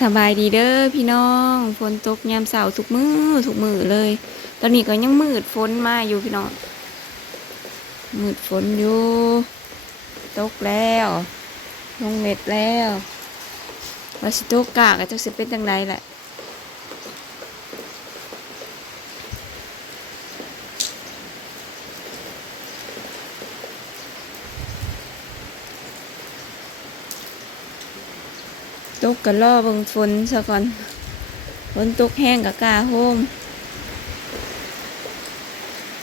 สบายดีเด้อพี่น้องฝนตกยามเสาร์ทุกมือเลย ตอนนี้ก็ยังมืดฝนมาอยู่พี่น้องมืดฝนอยู่ตกแล้วลงเม็ดแล้วว่าสิตกกะก็จะสิเป็นจังไดแหละตกก็รอเบิ่งฝนซะก่อนฝนตกแห้งก็กล้าโฮม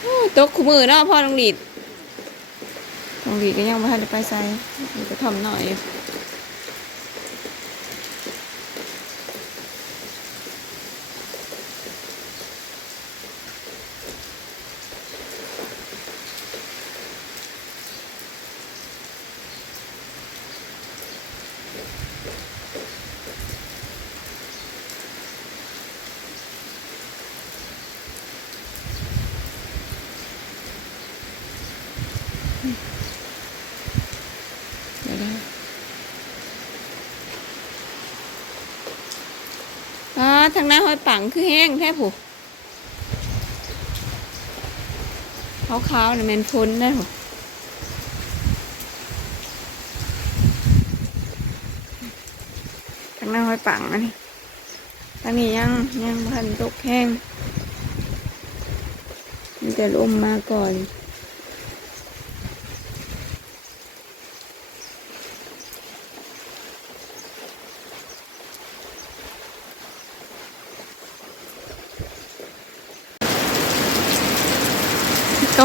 โอ้ตกคู่มือเนาะพ่อน้องดีดก็ยังบ่ทันได้ไปไสอยู่กระท่อมหน่อยเดี๋ยวนะทางหน้าห้อยปังคือแห้งแท้ผู้ขาวๆน่ะแม่นฝนได้ผู้ ทางหน้าห้อยปังอันนี้ทางนี้ยังพันตกแห้งมีแต่ลมมาก่อน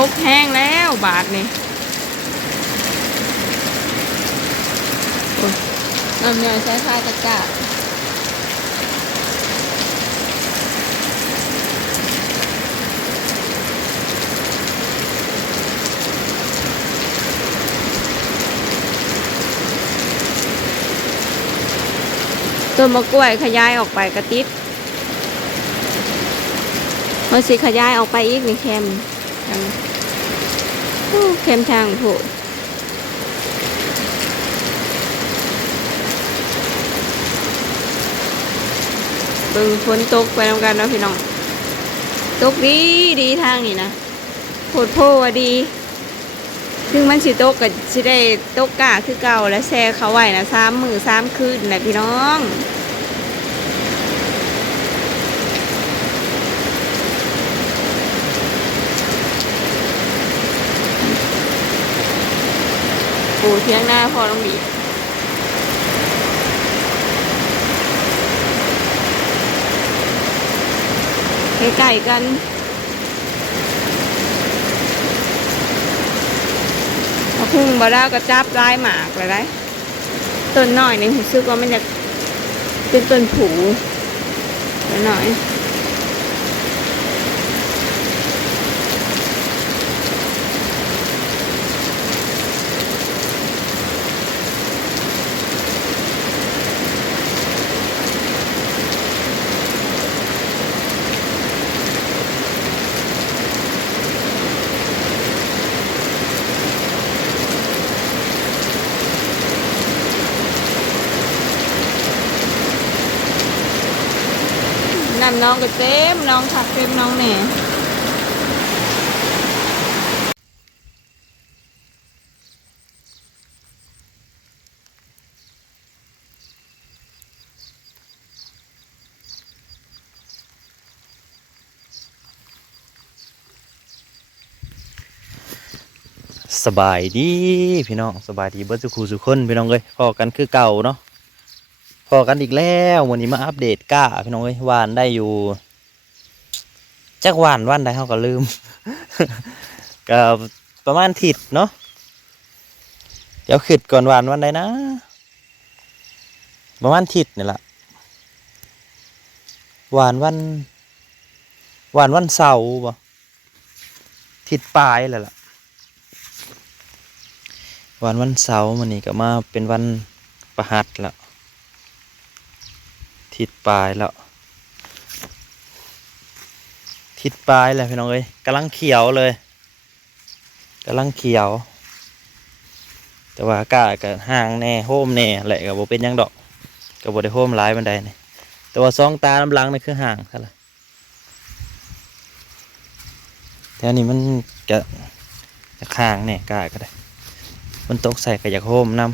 ตกแห้งแล้วบาทนี่โอ้ยน้ำเหนียวใช้ผ้าตะกร้าต้นมะกล้วยขยายออกไปกระติดมันสิขยายออกไปอีกนี่แคมทางแคมทางโผล่เบิ่งฝนตกไปทำกันเนาะพี่น้องตกดีทางนี่นะโพดโพว่าดีถึงมันสิตกก็สิได้ตกกะคือเก่าและแช่เขาไว้นะ3 มื้อ 3 คืนแหละพี่น้องปูเที่ยงหน้าพอต้องบีใกล้ๆกันเอาพุ่งบาดาวกระจับลายหมากเลยได้ต้นหน่อยนี่ผมซื้อว่ามันจะเป็นต้นผูหน่อยน้ำน้องก็เต็มน้องขับเต็มน้องแหน่สบายดีพี่น้องสบายดีเบิร์สุขูสุขคนพี่น้องเลยพอกันคือเก่าเนาะพอกันอีกแล้ววันนี้มาอัปเดตก้าพี่น้องเลยวานได้อยู่จักวันได้เขาก็ลืม ก็ประมาณถิดเนาะเดี๋ยวขึ้นก่อนวันได้นะประมาณถิดนี่แหละวานวันเสาร์บ่ถิดปลายเลยล่ะวันเสาร์มันนี่ก็มาเป็นวันประหัสแล้วทิศปลายแล้วทิศปลายแหละพี่น้องเอ้ยกำลังเขียวเลยกำลังเขียวแต่ว่าอากาศก็ห่างแน่โฮมแน่แหละก็บ่เป็นยังดอก ก็บ่ได้โฮมหลายบันไดนี่แต่ว่า2 ตาลำหลังนี่คือห่างซะละแถวนี้มันจะห่างเนี่ยกล้าก็ได้มันตกใส่ก็อยากโฮมนํ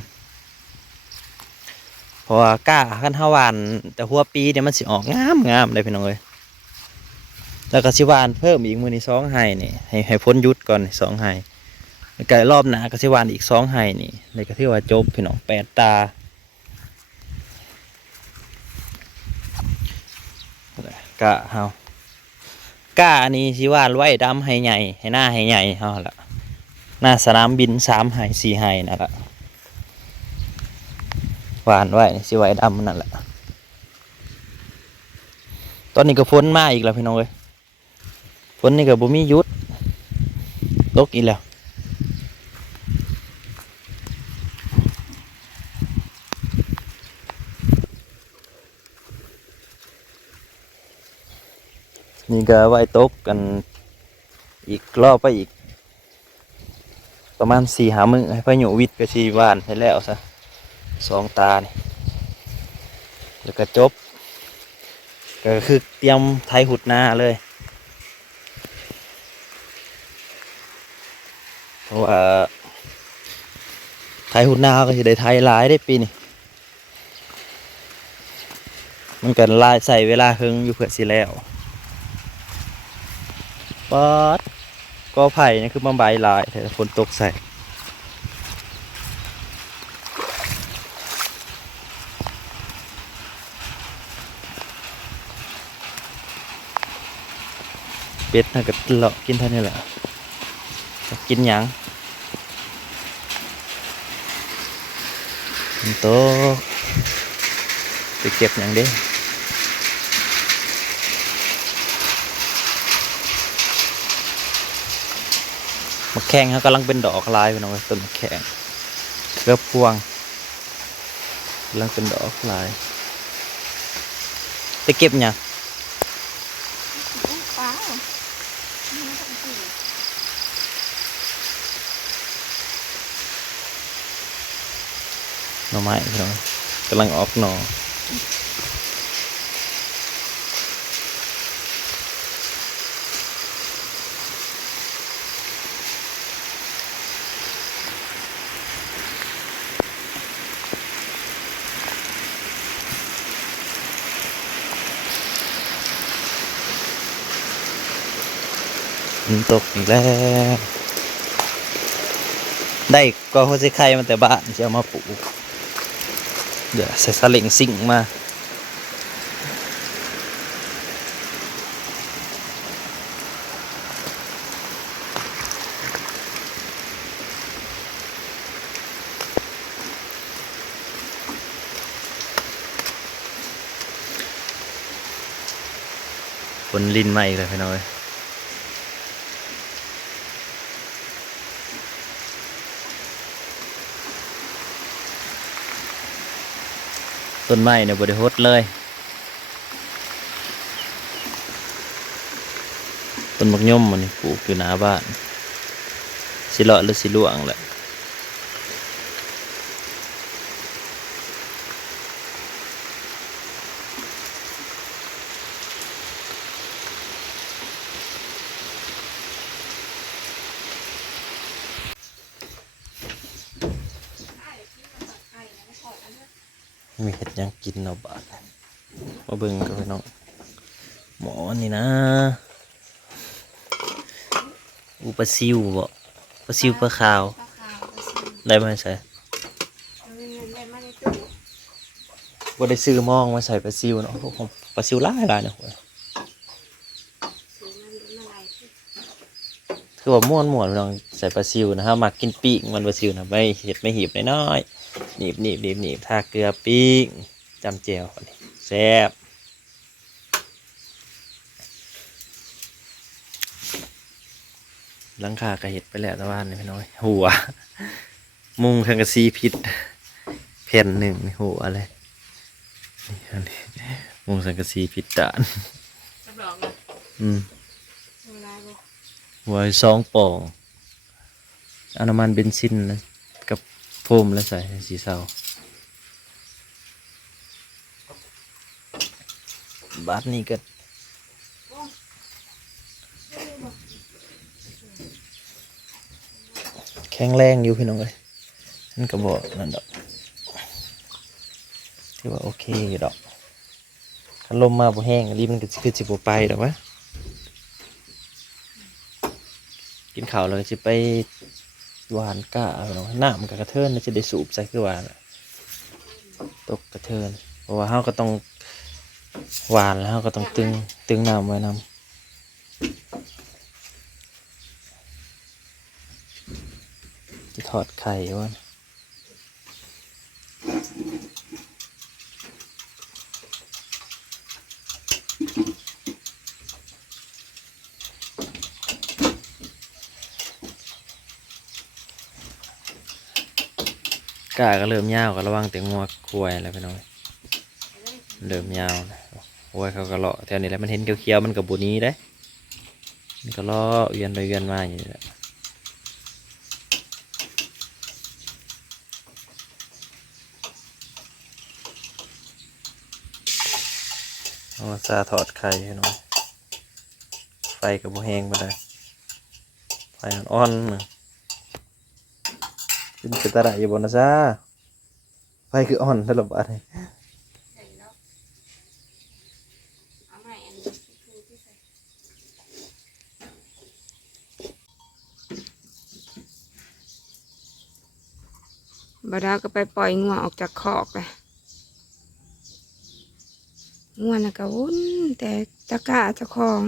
เพราะว่าก้าคันเฮาหวานแต่หัวปีเนี่ยมันสิออกงามเลยพี่น้องเอ้ยแล้วก็สิหวานเพิ่มอีกมื้อนี้2 ไร่นี่ให้พ้นหยุดก่อน2 ไร่แล้วก็รอบหน้าก็สิหวานอีก2 ไร่นี่เลยก็ถือว่าจบพี่น้อง8 ตากะเฮากะอันนี้สิหวานไว้ดำให้ใหญ่ให้หน้าให้ใหญ่เฮาล่ะหน้าสนามบิน3 ไร่4 ไร่นั่นล่ะหวานไว้สิไว้ดำนั่นแหละตอนนี้ก็ฝนมาอีกแล้วพี่น้องเอ้ยฝนนี่ก็บ่มีหยุดตกอีกแล้วนี่ก็ไว้ตกกันอีกรอบไปอีกประมาณ4-5 มื้อให้พายุวิทย์ก็สิหวานให้แล้วซะ2 ตานี่แล้วก็จบก็คือเตรียมไถหุดนาเลยเพราะว่าไถหุดนาก็สิได้ไถหลายได้ปีนี้มันก็หลายใส่เวลาเฮิงอยู่เพื่อสิแล้วป๊อดก็ไผ่นี่คือมันใบหลายแต่ฝนตกใส่เป็ดน่าก็เลาะกินเท่านี้แหละจะกินหยังมันโตกไปเก็บหยังเด้มะแข้งเขากำลังเป็นดอกลายไปหน่อยต้นมะแข้งเกือบพวงกำลังเป็นดอกลายไปเก็บหยัง ป้า หน่อไม้พี่น้องกำลังออกหน่อมันตกอีกแล้วได้ก็เขาจะไข่มันแต่บ้านจะเอามาปลูกเดี๋ยวใส่สลิงซิ่งมาฝนลินมาอีกเลยพี่น้อยต้นไม้เนี่ยบริโภคเลยต้นมะย่อมมันปลูกอยู่หน้าบ้านสิเลาะหรือสิล่วงแหละมีเห็ดหยังกินเนาะบ้านมาเบิ่งกันพี่น้องหมอนี่นะอุปลาซิวบ่ปลาซิวปลาขาวได้มาใส่บ่ได้ซื้อมองมาใส่ปลาซิวเนาะผมปลาซิวหลายนะคือว่าม่วนพี่น้องใส่ปลาซิวนะครับมักกินปีกมันปลาซิวนะไม่เห็ดไม่หีบน้อยๆหนีบทาเกลือปิ้งจำเจียวแซ่บหลังคากระเห็ดไปแล้วตะวันนี่พี่น้อยหัวมุงทังกะซีพิษแผ่นหนึ่งหัวอะไรนี่มุงสังกะสีพิษด่านหัว2 ปองเอาน้ำมันเบนซินนะกับโฟมแล้วใส่สีเศร้า บาทนี้ก็แข็งแรงอยู่พี่น้องเลยนั่นก็บอกนั่นดอกที่ว่าโอเคอยู่ดอกถ้าลมมาบ่แห้งรีบมันก็คือสิบ่ไปดอกวะกินข้าวเลยสิไปหวานก้าพี่น้องน้ำกับกระเทินจะได้สูบใส่คือหวานตกกระเทินเพราะว่าเฮาก็ต้องหวานแล้วเฮาก็ต้องตึงน้ำไว้นำจะทอดไข่วะกาก็เริ่มยาวก็ระวังแต่งัวควายแล้วพี่น้องเริ่มยาวนะควายเขาก็เลาะแถวนี้แหล้วมันเห็นเขียวๆมันกับบุนี้ได้มันก็เลาะเวียนไปเวียนมาอย่างนี้แหละเอาซาถอดไข่พี่น้องไฟกับบุแห้งมาได้ไฟอ่อนๆนะเป็นกระตะอยู่บนนะจ้าไฟคืออ่อนตลอดอะไรบาดาก็ไปปล่อยงัวออกจากคอกเลยงัวน่ะก็วุ่นแต่ตะกร้าเจ้าของ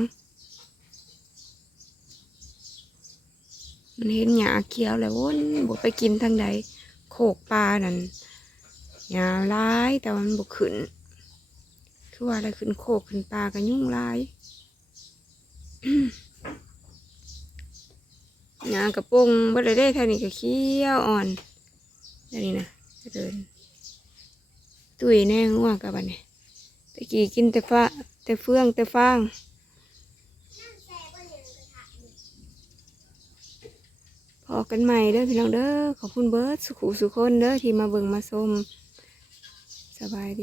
มันเห็นหญ้าเขียวแล้ววุ่นบ่ไปกินทางใดโขกปลานั่นหญ้าร้ายแต่ว่ามันบ่ขึ้นคือว่าอะไรขึ้นโขกขึ้นปลาก็ยุ่งร้าย หญ้ากระปงบ่ได้ได้เท่านี้ก็เขียวอ่อนอันนี้นะเดินตุ้ยแน่งัวกับบัดนี้ตะกี้กินแต่ฟ้าแต่เฟืองแต่ฟางพอกันใหม่เด้อพี่น้องเด้อขอบคุณเบิร์ดสุขุสุคนเด้อที่มาเบิ่งมาชมสบายดี